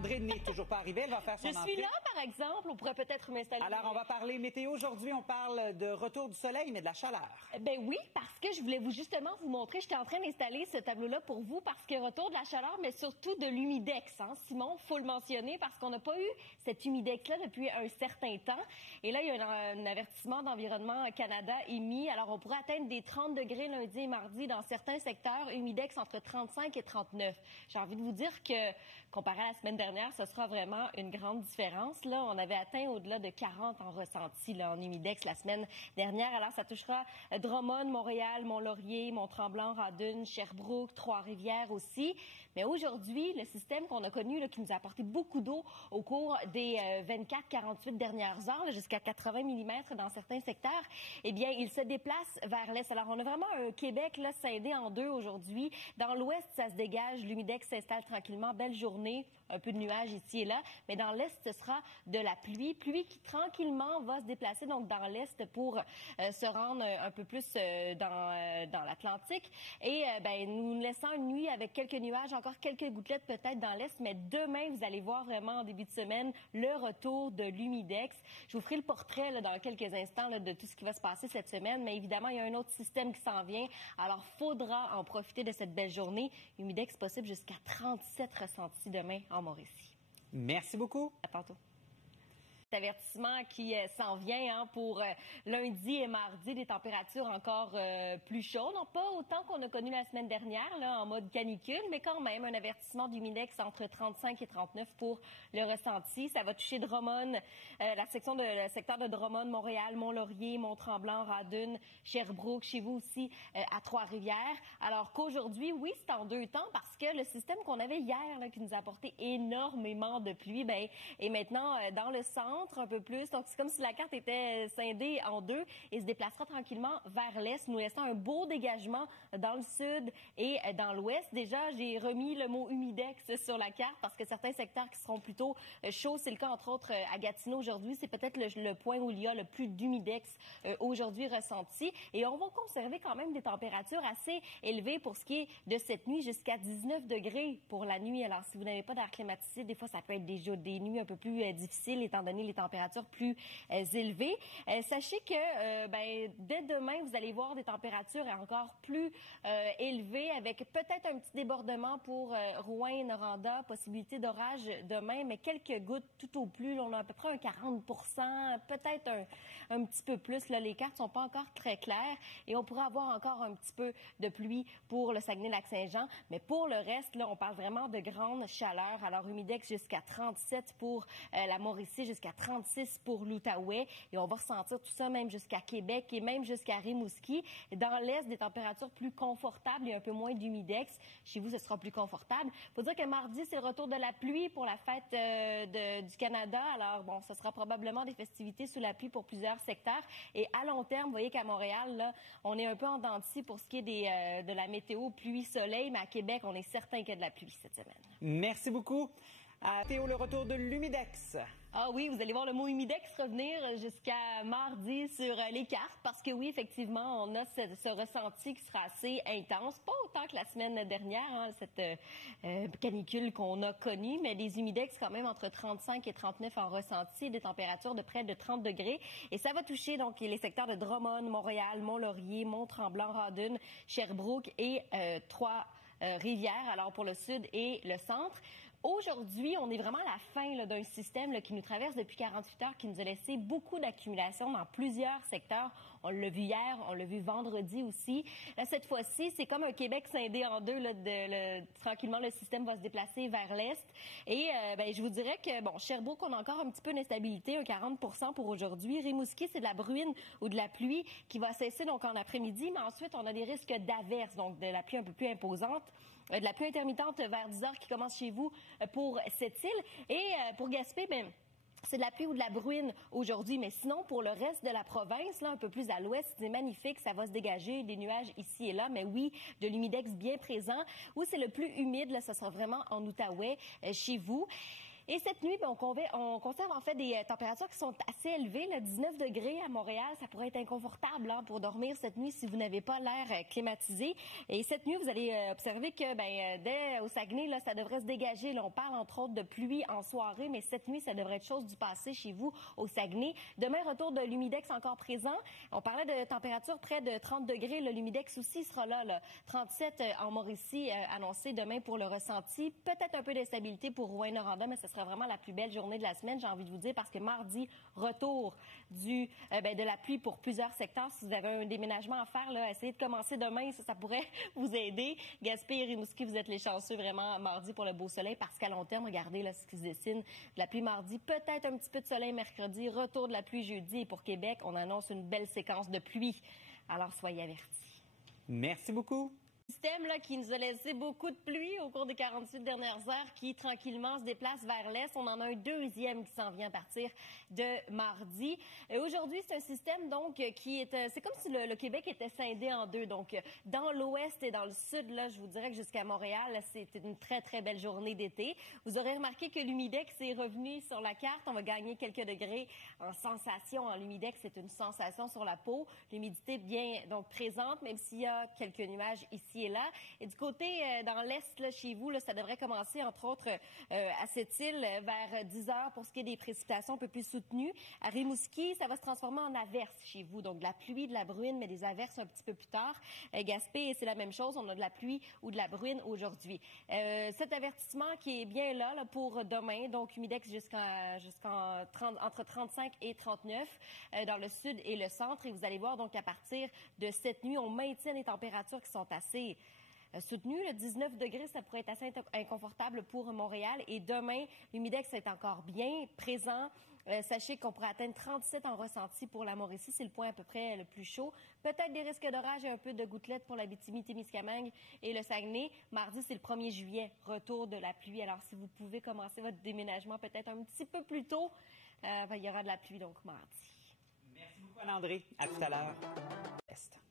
Marie-André n'est toujours pas arrivée. Elle va faire son entrée. Je suis là, par exemple. On pourrait peut-être m'installer. Alors, on va parler météo. Aujourd'hui, on parle de retour du soleil, mais de la chaleur. Ben oui, parce que je voulais justement vous montrer. J'étais en train d'installer ce tableau-là pour vous parce que retour de la chaleur, mais surtout de l'humidex. Hein. Simon, faut le mentionner parce qu'on n'a pas eu cet humidex-là depuis un certain temps. Et là, il y a un avertissement d'Environnement Canada émis. Alors, on pourrait atteindre des 30 degrés lundi et mardi dans certains secteurs. Humidex entre 35 et 39. J'ai envie de vous dire que, comparé à la semaine dernière, ce sera vraiment une grande différence. Là, on avait atteint au-delà de 40 en ressenti là, en humidex la semaine dernière. Alors, ça touchera Drummond, Montréal, Mont-Laurier, Mont-Tremblant, Radun, Sherbrooke, Trois-Rivières aussi. Mais aujourd'hui, le système qu'on a connu, là, qui nous a apporté beaucoup d'eau au cours des 24-48 dernières heures, jusqu'à 80 mm dans certains secteurs, eh bien, il se déplace vers l'est. Alors, on a vraiment un Québec là, scindé en deux aujourd'hui. Dans l'ouest, ça se dégage, l'humidex s'installe tranquillement. Belle journée, un peu de nuages ici et là. Mais dans l'est, ce sera de la pluie. Pluie qui tranquillement va se déplacer donc dans l'est pour se rendre un peu plus dans l'Atlantique. Et nous laissant une nuit avec quelques nuages, encore quelques gouttelettes peut-être dans l'est. Mais demain, vous allez voir vraiment en début de semaine le retour de l'humidex. Je vous ferai le portrait là, dans quelques instants là, de tout ce qui va se passer cette semaine. Mais évidemment, il y a un autre système qui s'en vient. Alors, faudra en profiter de cette belle journée. Humidex possible jusqu'à 37 ressentis demain en Mauricie. Merci beaucoup. À tantôt. Avertissement qui s'en vient pour lundi et mardi, des températures encore plus chaudes. Non, pas autant qu'on a connu la semaine dernière, là, en mode canicule, mais quand même un avertissement d'humidex entre 35 et 39 pour le ressenti. Ça va toucher Drummond, le secteur de Drummond, Montréal, Mont-Laurier, Mont-Tremblant, Radun, Sherbrooke, chez vous aussi à Trois-Rivières. Alors qu'aujourd'hui, oui, c'est en deux temps parce que le système qu'on avait hier, là, qui nous a apporté énormément de pluie, est maintenant dans le centre un peu plus. Donc, c'est comme si la carte était scindée en deux et se déplacera tranquillement vers l'est, nous laissant un beau dégagement dans le sud et dans l'ouest. Déjà, j'ai remis le mot humidex sur la carte parce que certains secteurs qui seront plutôt chauds, c'est le cas entre autres à Gatineau aujourd'hui. C'est peut-être le point où il y a le plus d'humidex aujourd'hui ressenti. Et on va conserver quand même des températures assez élevées pour ce qui est de cette nuit, jusqu'à 19 degrés pour la nuit. Alors, si vous n'avez pas d'air climatisé, des fois, ça peut être des nuits un peu plus difficiles étant donné les températures plus élevées. Sachez que dès demain, vous allez voir des températures encore plus élevées avec peut-être un petit débordement pour Rouen et Noranda, possibilité d'orage demain, mais quelques gouttes tout au plus. Là, on a à peu près un 40 peut-être un petit peu plus. Là, les cartes sont pas encore très claires et on pourrait avoir encore un petit peu de pluie pour le Saguenay-Lac-Saint-Jean, mais pour le reste, là, on parle vraiment de grande chaleur. Alors, humidex jusqu'à 37 pour la Mauricie, jusqu'à 36 pour l'Outaouais. Et on va ressentir tout ça même jusqu'à Québec et même jusqu'à Rimouski. Dans l'est, des températures plus confortables et un peu moins d'humidex. Chez vous, ce sera plus confortable. Il faut dire que mardi, c'est le retour de la pluie pour la fête du Canada. Alors, bon, ce sera probablement des festivités sous la pluie pour plusieurs secteurs. Et à long terme, vous voyez qu'à Montréal, là, on est un peu en dents de scie pour ce qui est de la météo pluie-soleil. Mais à Québec, on est certain qu'il y a de la pluie cette semaine. Merci beaucoup. Théo, le retour de l'humidex. Ah oui, vous allez voir le mot humidex revenir jusqu'à mardi sur les cartes parce que oui, effectivement, on a ce ressenti qui sera assez intense. Pas autant que la semaine dernière, cette canicule qu'on a connue, mais des humidex quand même entre 35 et 39 en ressenti, des températures de près de 30 degrés. Et ça va toucher donc les secteurs de Drummond, Montréal, Mont-Laurier, Mont-Tremblant, Radun, Sherbrooke et Trois-Rivières, alors pour le sud et le centre. Aujourd'hui, on est vraiment à la fin d'un système qui nous traverse depuis 48 heures, qui nous a laissé beaucoup d'accumulation dans plusieurs secteurs. On l'a vu hier, on l'a vu vendredi aussi. Là, cette fois-ci, c'est comme un Québec scindé en deux. Tranquillement, le système va se déplacer vers l'est. Et je vous dirais que, Sherbrooke, on a encore un petit peu d'instabilité, un 40 pour aujourd'hui. Rimouski, c'est de la bruine ou de la pluie qui va cesser donc en après-midi. Mais ensuite, on a des risques d'averse, donc de la pluie un peu plus imposante. De la pluie intermittente vers 10 heures qui commence chez vous pour cette île. Et pour Gaspé, c'est de la pluie ou de la bruine aujourd'hui, mais sinon, pour le reste de la province, là, un peu plus à l'ouest, c'est magnifique, ça va se dégager, des nuages ici et là, mais oui, de l'humidex bien présent. Où c'est le plus humide, là, ça sera vraiment en Outaouais, chez vous. Et cette nuit, on conserve en fait des températures qui sont assez élevées. Là, 19 degrés à Montréal, ça pourrait être inconfortable pour dormir cette nuit si vous n'avez pas l'air climatisé. Et cette nuit, vous allez observer que dès au Saguenay, là, ça devrait se dégager. Là, on parle entre autres de pluie en soirée, mais cette nuit, ça devrait être chose du passé chez vous au Saguenay. Demain, retour de l'humidex encore présent. On parlait de température près de 30 degrés. L'humidex aussi sera là. 37 en Mauricie annoncé demain pour le ressenti. Peut-être un peu d'instabilité pour Rouyn-Noranda, mais ce sera vraiment la plus belle journée de la semaine, j'ai envie de vous dire, parce que mardi, retour de la pluie pour plusieurs secteurs. Si vous avez un déménagement à faire, là, essayez de commencer demain, ça pourrait vous aider. Gaspé et Rimouski, vous êtes les chanceux vraiment mardi pour le beau soleil, parce qu'à long terme, regardez là, ce qui se dessine. De la pluie mardi, peut-être un petit peu de soleil mercredi, retour de la pluie jeudi. Et pour Québec, on annonce une belle séquence de pluie. Alors, soyez avertis. Merci beaucoup. Système là, qui nous a laissé beaucoup de pluie au cours des 48 dernières heures, qui tranquillement se déplace vers l'est. On en a un deuxième qui s'en vient à partir de mardi. Aujourd'hui, c'est un système donc qui est, c'est comme si le Québec était scindé en deux. Donc, dans l'ouest et dans le sud, là, je vous dirais que jusqu'à Montréal, c'était une très, très belle journée d'été. Vous aurez remarqué que l'humidex est revenu sur la carte. On va gagner quelques degrés en sensation. En l'humidex, c'est une sensation sur la peau. L'humidité bien donc présente, même s'il y a quelques nuages ici et là. Et du côté, dans l'est, là, chez vous, là, ça devrait commencer, entre autres, à cette île, vers 10 heures pour ce qui est des précipitations un peu plus soutenues. À Rimouski, ça va se transformer en averse chez vous. Donc, de la pluie, de la bruine, mais des averses un petit peu plus tard. Entre c'est la même chose. On a de la pluie ou de la bruine aujourd'hui. Cet avertissement qui est bien là pour demain, donc humidex entre 35 et 39 dans le sud et le centre. Et vous allez voir, donc, à partir de cette nuit, on maintient des températures qui sont assez soutenu. Le 19 degrés, ça pourrait être assez inconfortable pour Montréal. Et demain, l'humidex est encore bien présent. Sachez qu'on pourrait atteindre 37 en ressenti pour la Mauricie. C'est le point à peu près le plus chaud. Peut-être des risques d'orage et un peu de gouttelettes pour l'Abitibi-Témiscamingue et le Saguenay. Mardi, c'est le 1er juillet, retour de la pluie. Alors, si vous pouvez commencer votre déménagement peut-être un petit peu plus tôt, il y aura de la pluie donc mardi. Merci beaucoup, Anne-André. À tout à l'heure.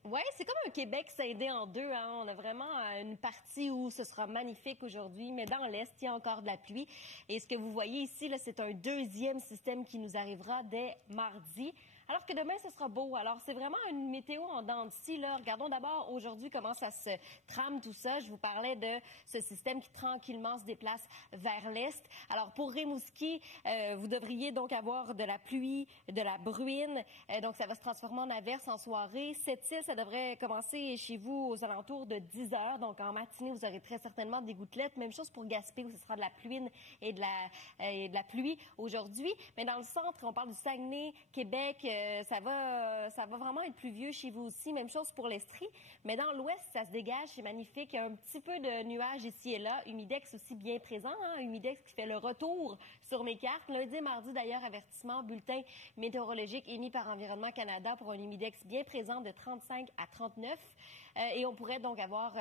Oui, c'est comme un Québec scindé en deux. Hein. On a vraiment une partie où ce sera magnifique aujourd'hui, mais dans l'Est, il y a encore de la pluie. Et ce que vous voyez ici, là, c'est un deuxième système qui nous arrivera dès mardi. Alors que demain, ce sera beau. Alors, c'est vraiment une météo en dents de scie, là. Regardons d'abord aujourd'hui comment ça se trame tout ça. Je vous parlais de ce système qui tranquillement se déplace vers l'est. Alors, pour Rimouski, vous devriez donc avoir de la pluie, de la bruine. Donc, ça va se transformer en averse en soirée. Cette île, ça devrait commencer chez vous aux alentours de 10 heures. Donc, en matinée, vous aurez très certainement des gouttelettes. Même chose pour Gaspé, où ce sera de la pluie et de la pluie aujourd'hui. Mais dans le centre, on parle du Saguenay, Québec, ça va vraiment être pluvieux chez vous aussi. Même chose pour l'Estrie. Mais dans l'ouest, ça se dégage, c'est magnifique. Il y a un petit peu de nuages ici et là. Humidex aussi bien présent. Hein? Humidex qui fait le retour sur mes cartes. Lundi et mardi, d'ailleurs, avertissement, bulletin météorologique émis par Environnement Canada pour un humidex bien présent de 35 à 39. Et on pourrait donc avoir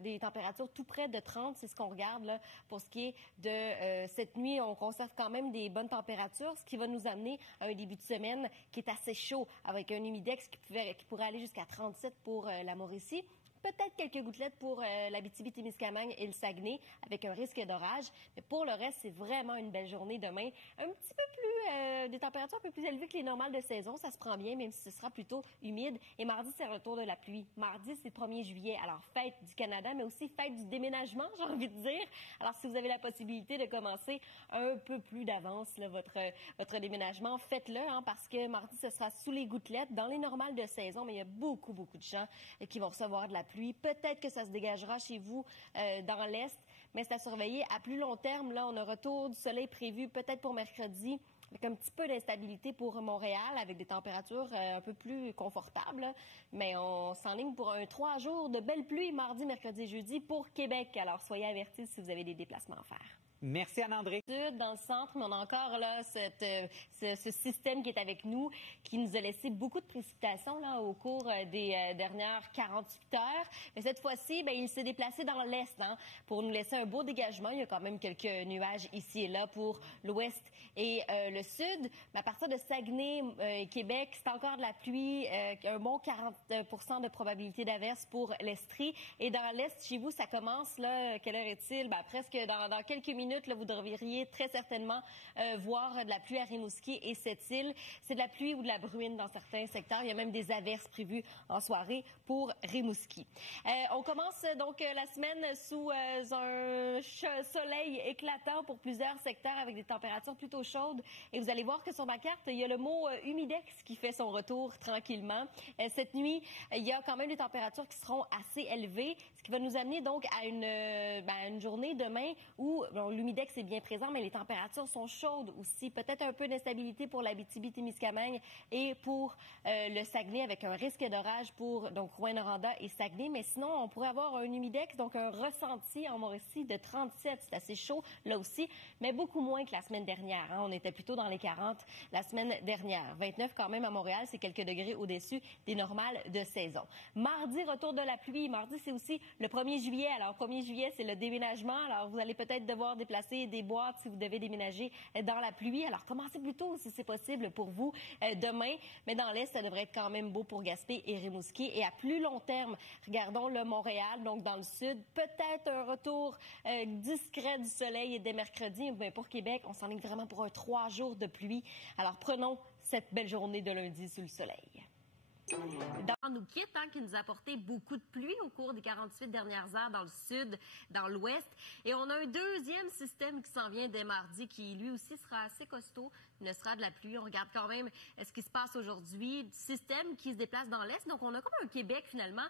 des températures tout près de 30. C'est ce qu'on regarde là pour ce qui est de cette nuit. On conserve quand même des bonnes températures, ce qui va nous amener à un début de semaine qui est assez chaud, avec un humidex qui pourrait aller jusqu'à 37 pour la Mauricie. Peut-être quelques gouttelettes pour l'Abitibi-Témiscamingue et le Saguenay, avec un risque d'orage. Mais pour le reste, c'est vraiment une belle journée demain. Un petit peu plus, des températures un peu plus élevées que les normales de saison. Ça se prend bien, même si ce sera plutôt humide. Et mardi, c'est le retour de la pluie. Mardi, c'est le 1er juillet. Alors, fête du Canada, mais aussi fête du déménagement, j'ai envie de dire. Alors, si vous avez la possibilité de commencer un peu plus d'avance là, votre déménagement, faites-le, hein, parce que mardi, ce sera sous les gouttelettes, dans les normales de saison. Mais il y a beaucoup, beaucoup de gens qui vont recevoir de la pluie. Peut-être que ça se dégagera chez vous dans l'Est, mais c'est à surveiller. À plus long terme, là, on a retour du soleil prévu peut-être pour mercredi, avec un petit peu d'instabilité pour Montréal, avec des températures un peu plus confortables. Mais on s'enligne pour un 3 jours de belle pluie mardi, mercredi, jeudi pour Québec. Alors, soyez avertis si vous avez des déplacements à faire. Merci, Anne-André. Dans le centre, mais on a encore là ce système qui est avec nous, qui nous a laissé beaucoup de précipitations là, au cours des dernières 48 heures. Mais cette fois-ci, il s'est déplacé dans l'est pour nous laisser un beau dégagement. Il y a quand même quelques nuages ici et là pour l'ouest et le sud. Mais à partir de Saguenay et Québec, c'est encore de la pluie, un bon 40% de probabilité d'averse pour l'Estrie. Et dans l'est, chez vous, ça commence, là, quelle heure est-il? Presque dans quelques minutes. minutes, là, vous devriez très certainement voir de la pluie à Rimouski et Sept-Îles. C'est de la pluie ou de la bruine dans certains secteurs. Il y a même des averses prévues en soirée pour Rimouski. On commence donc la semaine sous un soleil éclatant pour plusieurs secteurs avec des températures plutôt chaudes. Et vous allez voir que sur ma carte, il y a le mot humidex qui fait son retour tranquillement. Cette nuit, il y a quand même des températures qui seront assez élevées, ce qui va nous amener donc à une journée demain où l'humidex est bien présent, mais les températures sont chaudes aussi. Peut-être un peu d'instabilité pour l'Abitibi-Témiscamingue et pour le Saguenay avec un risque d'orage pour donc Rouyn-Noranda et Saguenay. Mais sinon, on pourrait avoir un humidex, donc un ressenti en Mauricie de 37. C'est assez chaud là aussi, mais beaucoup moins que la semaine dernière. Hein. On était plutôt dans les 40 la semaine dernière. 29 quand même à Montréal, c'est quelques degrés au-dessus des normales de saison. Mardi, retour de la pluie. Mardi, c'est aussi le 1er juillet. Alors, 1er juillet, c'est le déménagement. Alors, vous allez peut-être devoir déplacer des boîtes si vous devez déménager dans la pluie. Alors, commencez plus tôt si c'est possible pour vous demain. Mais dans l'Est, ça devrait être quand même beau pour Gaspé et Rimouski. Et à plus long terme, regardons le Montréal, donc dans le sud, peut-être un retour discret du soleil dès mercredi. Mais pour Québec, on s'enligne vraiment pour un 3 jours de pluie. Alors, prenons cette belle journée de lundi sous le soleil. Dans nous quitte, qui nous a apporté beaucoup de pluie au cours des 48 dernières heures dans le sud, dans l'ouest. Et on a un deuxième système qui s'en vient dès mardi, qui lui aussi sera assez costaud, ne sera de la pluie. On regarde quand même ce qui se passe aujourd'hui. Système qui se déplace dans l'est. Donc, on a comme un Québec, finalement,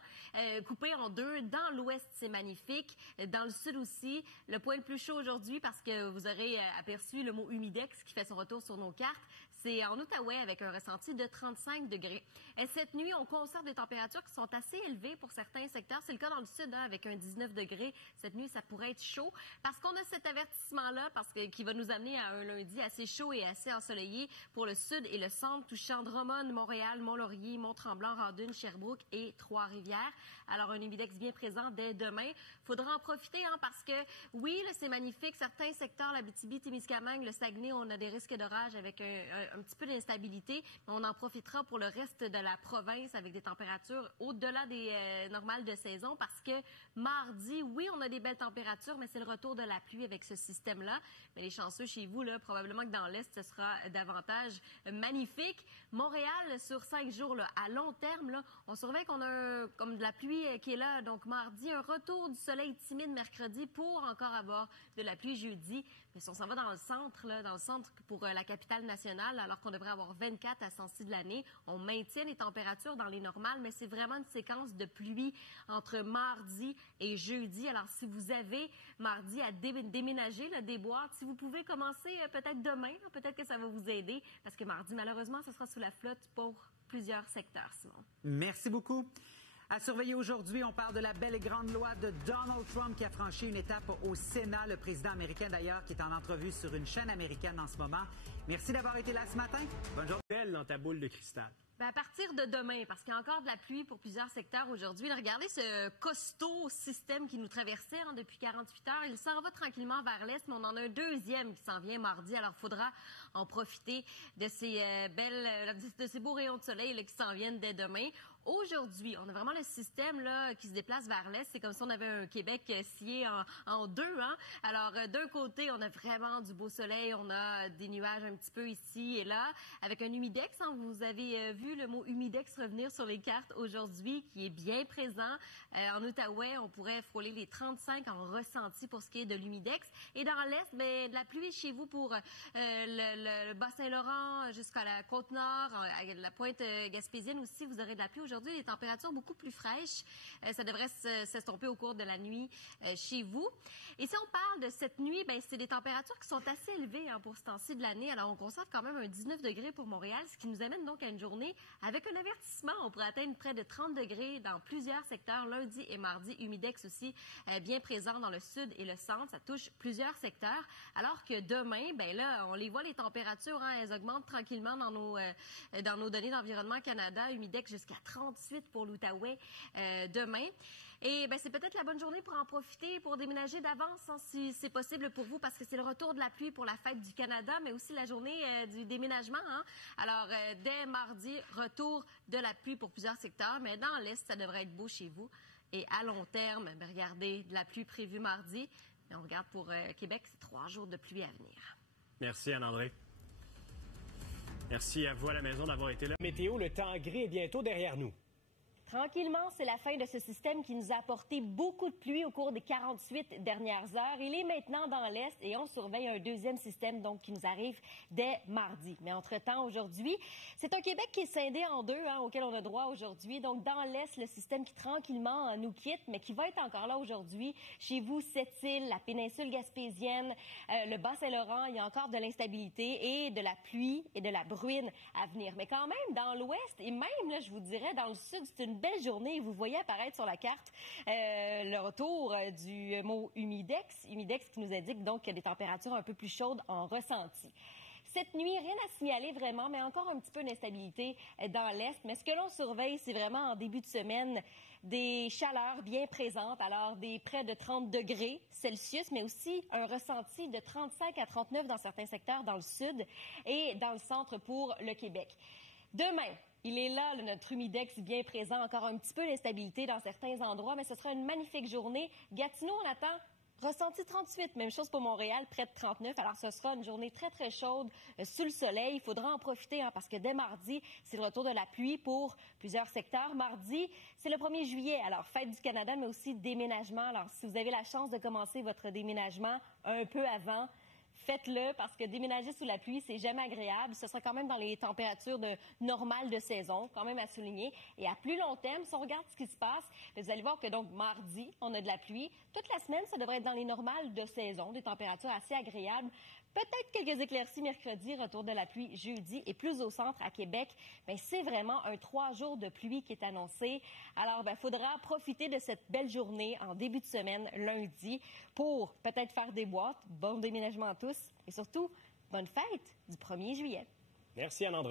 coupé en deux. Dans l'ouest, c'est magnifique. Dans le sud aussi. Le point le plus chaud aujourd'hui, parce que vous aurez aperçu le mot humidex qui fait son retour sur nos cartes. C'est en Outaouais avec un ressenti de 35 degrés. Et cette nuit, on conserve des températures qui sont assez élevées pour certains secteurs. C'est le cas dans le sud, avec un 19 degrés. Cette nuit, ça pourrait être chaud parce qu'on a cet avertissement-là qui va nous amener à un lundi assez chaud et assez ensoleillé pour le sud et le centre, touchant Drummond, Montréal, Mont-Laurier, Mont-Tremblant, Radune, Sherbrooke et Trois-Rivières. Alors, un humidex bien présent dès demain. Faudra en profiter parce que, oui, là, c'est magnifique. Certains secteurs, l'Abitibi, Témiscamingue, le Saguenay, on a des risques d'orage avec un petit peu d'instabilité. On en profitera pour le reste de la province avec des températures au-delà des normales de saison parce que mardi, oui, on a des belles températures, mais c'est le retour de la pluie avec ce système-là. Mais les chanceux chez vous, là, probablement que dans l'Est, ce sera davantage magnifique. Montréal, sur 5 jours, là, à long terme, là, on surveille qu'on a comme de la pluie qui est là. Donc, mardi, un retour du soleil timide mercredi pour encore avoir de la pluie jeudi. Mais si on s'en va dans le centre, pour la capitale nationale, alors qu'on devrait avoir 24 à ce temps-ci de l'année, on maintient les températures dans les normales, mais c'est vraiment une séquence de pluie entre mardi et jeudi. Alors, si vous avez mardi à déménager des boîtes, si vous pouvez commencer peut-être demain, peut-être que ça va vous aider, parce que mardi, malheureusement, ce sera sous la flotte pour plusieurs secteurs, Simon. Merci beaucoup. À surveiller aujourd'hui, on parle de la belle et grande loi de Donald Trump qui a franchi une étape au Sénat. Le président américain, d'ailleurs, qui est en entrevue sur une chaîne américaine en ce moment. Merci d'avoir été là ce matin. Bonne journée. Belle dans ta boule de cristal. À partir de demain, parce qu'il y a encore de la pluie pour plusieurs secteurs aujourd'hui. Regardez ce costaud système qui nous traversait depuis 48 heures. Il s'en va tranquillement vers l'est, mais on en a un deuxième qui s'en vient mardi. Alors, il faudra en profiter de ces beaux rayons de soleil là, qui s'en viennent dès demain. Aujourd'hui, on a vraiment le système là, qui se déplace vers l'est. C'est comme si on avait un Québec scié en deux. Hein? Alors, d'un côté, on a vraiment du beau soleil. On a des nuages un petit peu ici et là, avec un humidex. Hein? Vous avez vu le mot humidex revenir sur les cartes aujourd'hui, qui est bien présent. En Outaouais, on pourrait frôler les 35 en ressenti pour ce qui est de l'humidex. Et dans l'est, de la pluie chez vous pour le Bas-Saint-Laurent jusqu'à la Côte-Nord, à la pointe gaspésienne aussi, vous aurez de la pluie aujourd'hui. Des températures beaucoup plus fraîches. Ça devrait s'estomper au cours de la nuit chez vous. Et si on parle de cette nuit, c'est des températures qui sont assez élevées pour ce temps-ci de l'année. Alors, on conserve quand même un 19 degrés pour Montréal, ce qui nous amène donc à une journée avec un avertissement. On pourrait atteindre près de 30 degrés dans plusieurs secteurs, lundi et mardi. Humidex aussi bien présent dans le sud et le centre. Ça touche plusieurs secteurs. Alors que demain, là, on les voit, les températures, elles augmentent tranquillement dans nos données d'Environnement Canada. Humidex jusqu'à 38 pour l'Outaouais demain. Et c'est peut-être la bonne journée pour en profiter, pour déménager d'avance, si c'est possible pour vous, parce que c'est le retour de la pluie pour la fête du Canada, mais aussi la journée du déménagement. Hein? Alors, dès mardi, retour de la pluie pour plusieurs secteurs, mais dans l'Est, ça devrait être beau chez vous. Et à long terme, regardez, de la pluie prévue mardi. Et on regarde pour Québec, c'est 3 jours de pluie à venir. Merci, Anne-André. Merci à vous à la maison d'avoir été là. Météo, le temps gris est bientôt derrière nous. Tranquillement, c'est la fin de ce système qui nous a apporté beaucoup de pluie au cours des 48 dernières heures. Il est maintenant dans l'Est et on surveille un deuxième système donc qui nous arrive dès mardi. Mais entre-temps, aujourd'hui, c'est un Québec qui est scindé en deux, auquel on a droit aujourd'hui. Donc, dans l'Est, le système qui tranquillement nous quitte, mais qui va être encore là aujourd'hui. Chez vous, Sept-Îles, la péninsule gaspésienne, le Bas-Saint-Laurent, il y a encore de l'instabilité et de la pluie et de la bruine à venir. Mais quand même, dans l'Ouest et même, là, je vous dirais, dans le Sud, c'est une belle journée. Vous voyez apparaître sur la carte le retour du mot humidex. Humidex qui nous indique donc qu'il y a des températures un peu plus chaudes en ressenti. Cette nuit, rien à signaler vraiment, mais encore un petit peu d'instabilité dans l'Est. Mais ce que l'on surveille, c'est vraiment en début de semaine des chaleurs bien présentes, alors des près de 30 degrés Celsius, mais aussi un ressenti de 35 à 39 dans certains secteurs dans le sud et dans le centre pour le Québec. Demain, il est là, notre humidex bien présent, encore un petit peu d'instabilité dans certains endroits, mais ce sera une magnifique journée. Gatineau, on attend ressenti 38, même chose pour Montréal, près de 39. Alors, ce sera une journée très, très chaude sous le soleil. Il faudra en profiter parce que dès mardi, c'est le retour de la pluie pour plusieurs secteurs. Mardi, c'est le 1er juillet. Alors, fête du Canada, mais aussi déménagement. Alors, si vous avez la chance de commencer votre déménagement un peu avant, faites-le parce que déménager sous la pluie, c'est jamais agréable. Ce sera quand même dans les températures normales de saison, quand même à souligner. Et à plus long terme, si on regarde ce qui se passe, vous allez voir que donc mardi, on a de la pluie. Toute la semaine, ça devrait être dans les normales de saison, des températures assez agréables. Peut-être quelques éclaircies mercredi, retour de la pluie jeudi et plus au centre à Québec. Bien, c'est vraiment un 3 jours de pluie qui est annoncé. Alors, il faudra profiter de cette belle journée en début de semaine, lundi, pour peut-être faire des boîtes. Bon déménagement à tous et surtout, bonne fête du 1er juillet. Merci, Anne-André.